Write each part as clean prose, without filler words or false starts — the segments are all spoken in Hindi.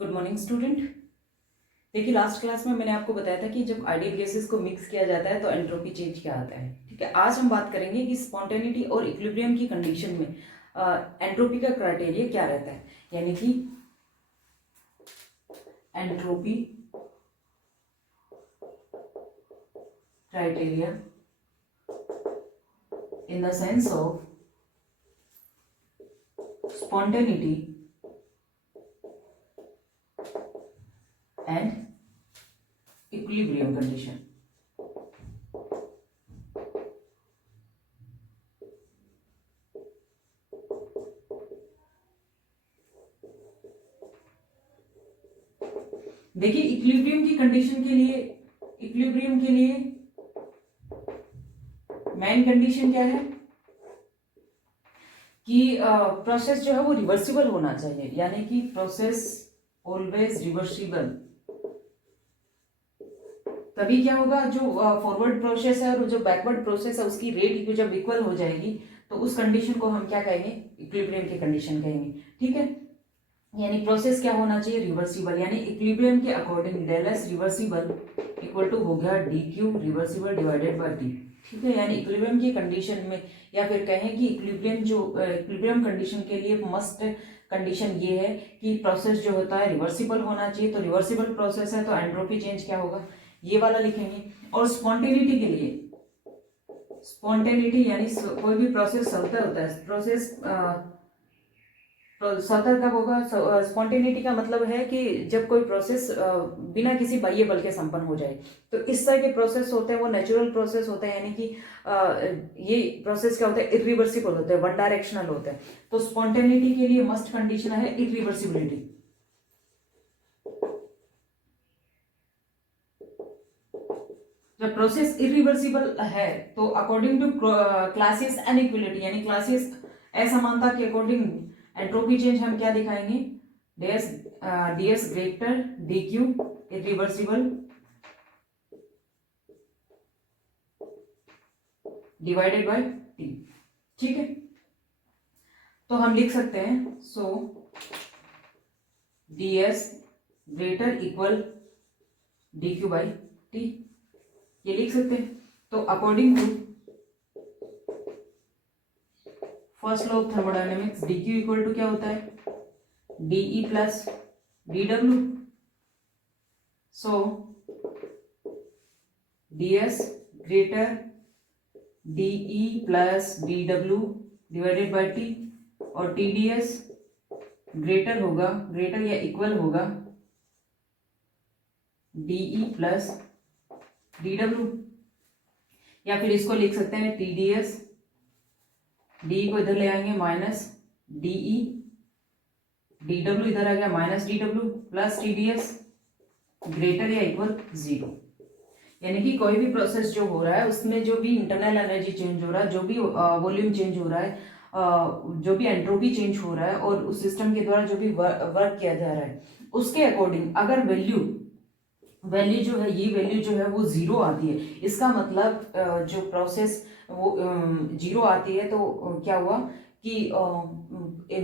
Good morning student. देखिए, लास्ट क्लास में मैंने आपको बताया था कि जब आइडियल गैसेस को मिक्स किया जाता है तो एंट्रोपी चेंज क्या आता है। ठीक है, आज हम बात करेंगे कि स्पॉन्टेनिटी और इक्विलिब्रियम की कंडीशन में एंट्रोपी का क्राइटेरिया क्या रहता है, यानी कि entropy criteria in the sense of spontaneity and equilibrium condition. देखिए, इक्विलिब्रियम के लिए मेन कंडीशन क्या है कि प्रोसेस जो है वो रिवर्सिबल होना चाहिए, यानी कि प्रोसेस ऑलवेज रिवर्सिबल। तभी क्या होगा, जो फॉरवर्ड प्रोसेस है और जो बैकवर्ड प्रोसेस है उसकी रेट जब इक्वल हो जाएगी तो उस कंडीशन को हम क्या कहेंगे, इक्विलिब्रियम की कंडीशन कहेंगे। ठीक है, यानी प्रोसेस क्या होना चाहिए, रिवर्सिबल, यानी इक्विलिब्रियम के according del S reversible equal to हो गया D Q reversible divided by T. ठीक है, यानी इक्विलिब्रियम की कंडीशन में, या फिर कहें कि इक्विलिब्रियम कंडीशन के लिए मस्ट कंडीशन ये है कि प्रोसेस जो होता है रिवर्सिबल होना चाहिए। तो रिवर्सिबल प्रोसेस है तो एंट्रोपी चेंज क्या होगा, ये वाला लिखेंगे। और स्पॉन्टेनिटी के लिए, स्पॉन्टेनिटी यानी कोई भी प्रोसेस चलता होता है, प्रोसेस स्वतः कब होगा, स्पॉन्टेनिटी का मतलब है कि जब कोई प्रोसेस बिना किसी बाह्य बल के संपन्न हो जाए। तो इस तरह के प्रोसेस होते हैं वो नेचुरल प्रोसेस होते हैं, यानी कि ये प्रोसेस क्या होता है, इरिवर्सिबल होते हैं, वन डायरेक्शनल होते हैं। तो स्पॉन्टेनिटी के लिए मस्ट कंडीशन है इरिवर्सिबिलिटी। जब प्रोसेस इरिवर्सिबल है तो अकॉर्डिंग टू क्लासियस इनइक्वालिटी, यानी क्लासियस असमानता के अकॉर्डिंग एंट्रोपी चेंज हम क्या दिखाएंगे, ds greater dq irreversible divided by t। ठीक है, तो हम लिख सकते हैं so ds greater equal dq by t, ये लिख सकते हैं। तो according to first law of thermodynamics dq equal to क्या होता है, de plus dw। So ds greater de plus dw divided by t, और tds ग्रेटर होगा, ग्रेटर या इक्वल होगा de प्लस dw। या फिर इसको लिख सकते हैं tds, डी को इधर ले आएंगे माइनस डीई, dw इधर आ गया minus dw plus tds greater या इक्वल 0। यानी कि कोई भी प्रोसेस जो हो रहा है उसमें जो भी इंटरनल एनर्जी चेंज हो रहा है, जो भी वॉल्यूम चेंज हो रहा है, जो भी एंट्रोपी चेंज हो रहा है और उस सिस्टम के द्वारा जो भी वर्क किया जा रहा है उसके अकॉर्डिंग अगर वैल्यू जो है, ये वैल्यू जो है वो 0 आती है, इसका मतलब जो प्रोसेस वो 0 आती है, तो क्या हुआ कि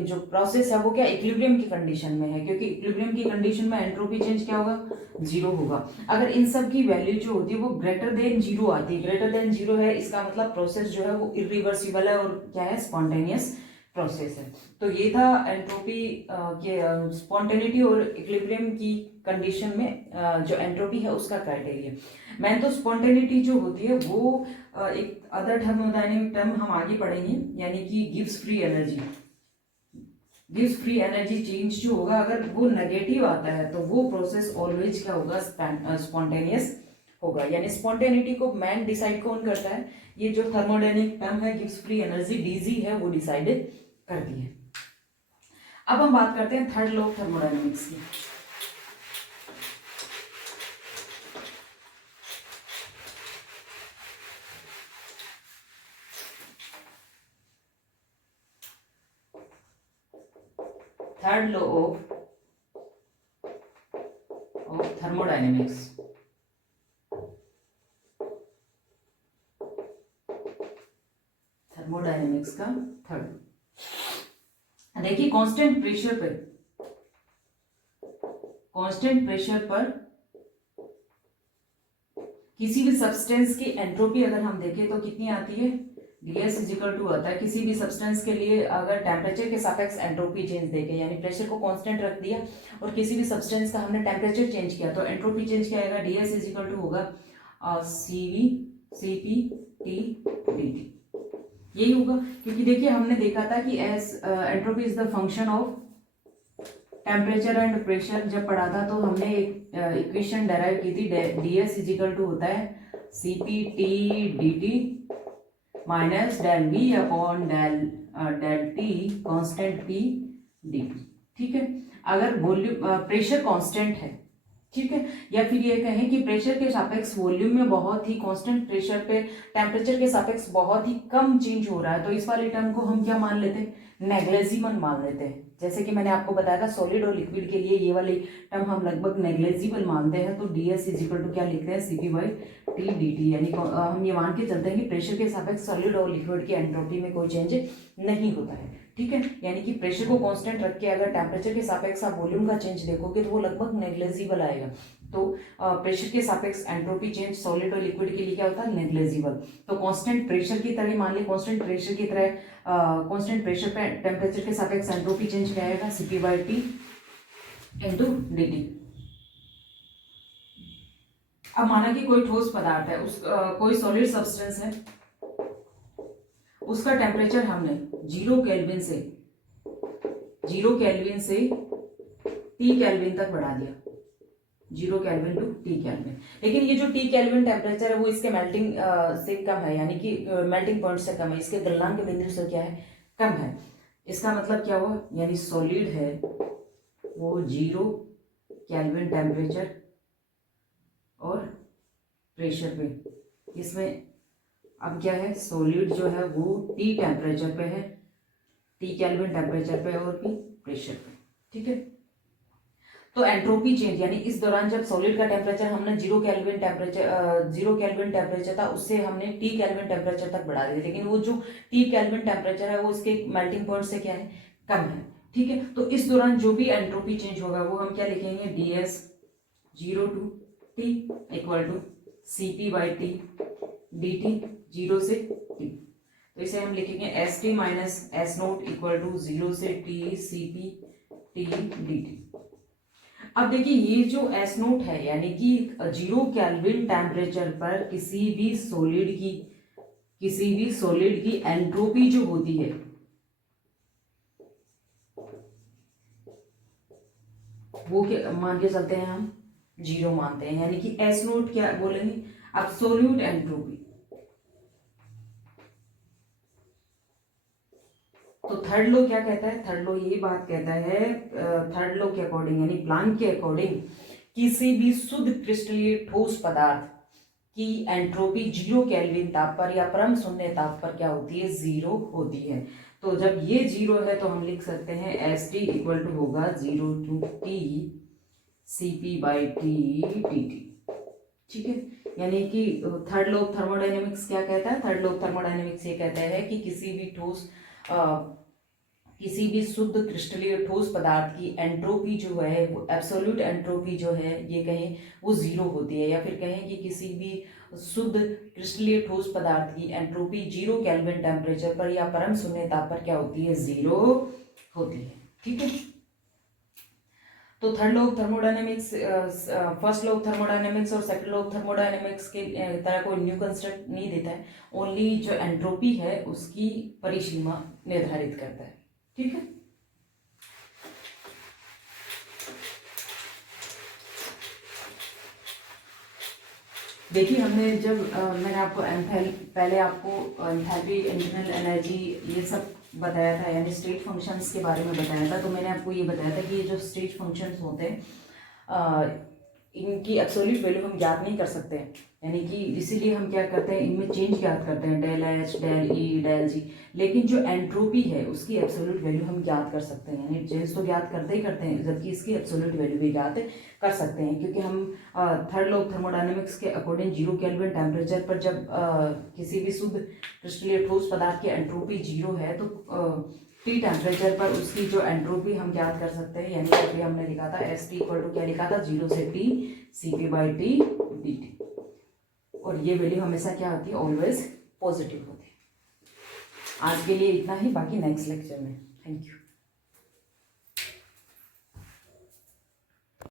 जो प्रोसेस है वो क्या इक्विलिब्रियम की कंडीशन में है, क्योंकि इक्विलिब्रियम की कंडीशन में एंट्रोपी चेंज क्या होगा, 0 होगा। अगर इन सब की वैल्यू जो होती है वो ग्रेटर देन 0 आती है, ग्रेटर देन 0 है, इसका मतलब प्रोसेस जो है वो इरिवर्सिबल है और क्या है, स्पॉन्टेनियस प्रोसेस है। तो ये था एंट्रोपी के स्पॉन्टेनिटी और इक्विलिब्रियम की कंडीशन में जो एंट्रोपी है उसका क्राइटेरिया। मैं तो स्पॉन्टेनिटी जो होती है वो एक अदर थर्मोडायनेमिक टर्म हम आगे पढ़ेंगे, यानी कि गिव्स फ्री एनर्जी चेंज जो होगा अगर वो नेगेटिव आता है तो वो प्रोसेस ऑलवेज क्या होगा, स्पॉन्टेनियस होगा। यानी स्पॉन्टेनिटी को मैन डिसाइड कौन करता है, ये जो थर्मोडायनेमिक टर्म है गिव्स फ्री एनर्जी डीजी है वो डिसाइड करती है। अब हम बात करते हैं थर्ड लॉ ऑफ थर्मोडायनेमिक्स की। Third law of thermodynamics, thermodynamics का थर्ड। देखिए, कांस्टेंट प्रेशर पे कांस्टेंट प्रेशर पर किसी भी सब्सटेंस की एंट्रोपी अगर हम देखें तो कितनी आती है, ds इज इक्वल टू आता है किसी भी सब्सटेंस के लिए अगर टेम्परेचर के सापेक्ष एंट्रोपी चेंज देखे, यानी प्रेशर को कांस्टेंट रख दिया और किसी भी सब्सटेंस का हमने टेम्परेचर चेंज किया तो एंट्रोपी चेंज क्या आएगा, ds इज इक्वल टू होगा cv cp t dt। यही होगा क्योंकि देखिए हमने देखा था कि S entropy is the function of temperature and pressure. जब पढ़ा था तो हमने एक इक्वेशन डेराइव की थी, ds इज इक्वल टू होता है cp t dt minus del v upon del t constant p dt। ठीक है, अगर वॉल्यूम प्रेशर कांस्टेंट है, ठीक है, या फिर ये कहें कि प्रेशर के सापेक्ष वॉल्यूम में बहुत ही कांस्टेंट प्रेशर पे टेम्परेचर के सापेक्ष बहुत ही कम चेंज हो रहा है, तो इस वाले टर्म को हम क्या मान लेते हैं, नेग्लेजिबल मान लेते हैं। जैसे कि मैंने आपको बताया था सॉलिड और लिक्विड के लिए ये वाले टर्म हम लगभग नेग्लेजिबल मानते हैं, तो ds इज इक्वल टू क्या लिखते हैं, cp बाई टी dt, यानी हम ये मान के चलते हैं कि प्रेशर के सापेक्ष सॉलिड और लिक्विड की एंट्रोपी में कोई चेंज नहीं होता है। ठीक है, यानी कि प्रेशर को कांस्टेंट रख के अगर टेम्परेचर के सापेक्ष आप वॉल्यूम का चेंज देखोगे तो वो लगभग नेग्लेजिबल आएगा। तो प्रेशर के सापेक्ष एंट्रोपी चेंज सॉलिड और लिक्विड के लिए क्या होता है, नेग्लेजिबल। तो कांस्टेंट प्रेशर की तरह मान ली, कांस्टेंट प्रेशर की तरह कांस्टेंट प्रेशर पे टेम्परेचर के सापेक्ष एंट्रोपी चेंज क्या आएगा, cp by T into dt। अब माना कि कोई ठोस पदार्थ है, कोई सॉलिड सब्सटेंस है, उसका टेम्परेचर हमने 0 केल्विन से T केल्विन तक बढ़ा दिया, 0 केल्विन टू T केल्विन। लेकिन ये जो T केल्विन टेम्परेचर है वो इसके मेल्टिंग से कम है, यानी कि मेल्टिंग पॉइंट से कम है, इसके गलनांक बिंदु से क्या है, कम है। इसका मतलब क्या हुआ, यानी सॉलिड है वो 0 केल्विन टेम्परेचर और प्रेशर पे, इसमें अब क्या है, सॉलिड जो है वो T टेम्परेचर पे है, T केल्विन टेम्परेचर पे और भी प्रेशर पे। ठीक है, तो एंट्रोपी चेंज यानी इस दौरान जब सॉलिड का टेम्परेचर हमने 0 केल्विन टेम्परेचर था उससे हमने T केल्विन टेम्परेचर तक बढ़ा दिया, लेकिन वो जो T केल्विन टेम्परेचर है वो उसके मेल्टिंग पॉइंट से क्या है, कम है। ठीक है, तो इस दौरान जो भी एंट्रोपी चेंज होगा वो हम क्या लिखेंगे, ds 0 to T equal to cp by T dt 0 से T। तो इसे हम लिखेंगे st minus S naught equal to 0 से T cp T dt। अब देखिए ये जो एस नोट है यानी कि 0 केल्विन टेम्परेचर पर किसी भी सॉलिड की एंट्रोपी जो होती है वो क्या मान के चलते हैं, हम 0 मानते हैं, यानी कि एस नोट क्या बोलेंगे, एब्सोल्यूट एंट्रोपी। तो थर्ड लॉ क्या कहता है, थर्ड लॉ यही बात कहता है, थर्ड लॉ के अकॉर्डिंग यानी प्लांक के अकॉर्डिंग किसी भी शुद्ध क्रिस्टलीय ठोस पदार्थ की एंट्रोपी 0 केल्विन ताप पर या परम शून्य ताप पर क्या होती है, 0 होती है। तो जब ये 0 है तो हम लिख सकते हैं एस टी इक्वल टू होगा 0 to T cp by T dt। ठीक है, यानी कि थर्ड लॉ ऑफ थर्मोडायनेमिक्स क्या कहता है, थर्ड लॉ ऑफ थर्मोडायनेमिक्स ये कहता है कि किसी भी शुद्ध क्रिस्टलीय ठोस पदार्थ की एंट्रोपी जो है वो एब्सोल्यूट एंट्रोपी जो है ये कहें वो 0 होती है, या फिर कहें कि किसी भी शुद्ध क्रिस्टलीय ठोस पदार्थ की एंट्रोपी 0 केल्विन टेम्परेचर पर या परम शून्य ताप पर क्या होती है, 0 होती है। ठीक है, तो third law of thermodynamics, first law of thermodynamics और सेकंड लॉ ऑफ थर्मोडायनेमिक्स के तरह कोई न्यू कंस्ट्रक्ट नहीं देता है, ओनली जो एंट्रोपी है उसकी परिसीमा निर्धारित करता है। ठीक है, देखिए हमने जब मैंने आपको पहले आपको एंथैल्पी, इंटरनल एनर्जी ये सब बताया था, यानी स्टेट फंक्शंस के बारे में बताया था, तो मैंने आपको ये बताया था कि ये जो स्टेट फंक्शंस होते हैं इनकी एब्सोल्यूट वैल्यू हम ज्ञात नहीं कर सकते हैं, यानी कि इसीलिए हम क्या करते हैं, इनमें चेंज ज्ञात करते हैं, del H, del E, del G, लेकिन जो एंट्रोपी है उसकी एब्सोल्यूट वैल्यू हम ज्ञात कर सकते हैं, यानी चेंज तो ज्ञात करते ही करते हैं जबकि इसकी एब्सोल्यूट वैल्यू भी ज्ञात कर सकते हैं, क्योंकि हम थर्ड लॉ ऑफ थर्मोडायनेमिक्स के अकॉर्डिंग 0 केल्विन टेम्परेचर पर जब किसी भी शुद्ध क्रिस्टलीय ठोस पदार्थ की एंट्रोपी 0 है तो टी टेम्परेचर पर उसकी जो एंट्रोपी हम ज्ञात कर सकते हैं, यानी अभी हमने लिखा था एस टी इक्वल टू क्या लिखा था, 0 से T Cp by T D T, और ये वैल्यू हमेशा क्या होती है, ऑलवेज पॉजिटिव होती है। आज के लिए इतना ही, बाकी नेक्स्ट लेक्चर में। Thank you.